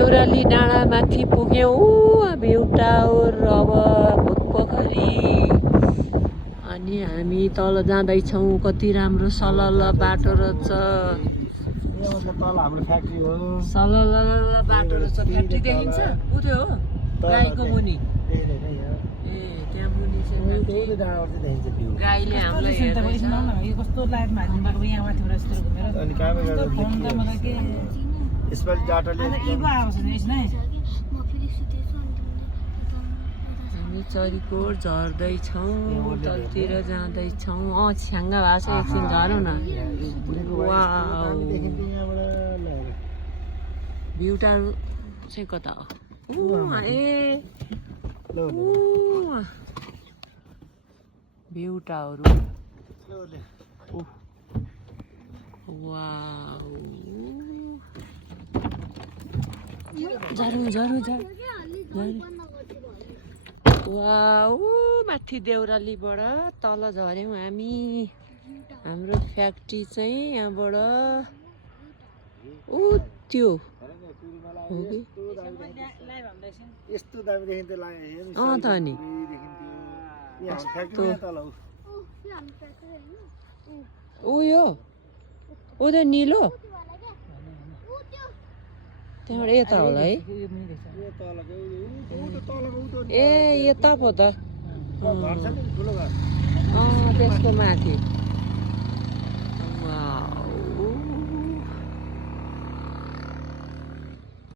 देउराली डाँडा माथि पुग्यौँ भ्यू टावर अब पोखरी अनि हामी तल जाँदैछौँ कति राम्रो सलल बाटो रहेछ सलल बाटो रहेछ फ्याक्ट्री देखिन्छ उ त्यो हो गाईको मुनि ए त्यहाँ मुनि चाहिँ गाईले हामीलाई हेर्दैछ कस्तो लाइट मार्नु भएको यहाँ माथिबाट यस्तो घुमेर अनि कामै गर्दा फोन त मलाई के यसपालि डाटाले इभो आएको छ नि यसमा हामी चरीकोट झर्दैछौँ तलतिर जाँदैछौँ छ्याङ्गा भएको छ एकछिन झरौँ न वाउ भ्यू टावर चाहिँ कता हो ए भ्यू टावर वाउ वाउ माथि देउरालीबाट तल झऱ्यौँ हामी हाम्रो फ्याक्ट्री चाहिँ यहाँबाट ऊ त्यो यस्तो दामी देखिन्थ्यो लाग्यो त नि उयो ऊ त निलो त्यहाँबाट यता होला है ए यता पो त त्यसको माथि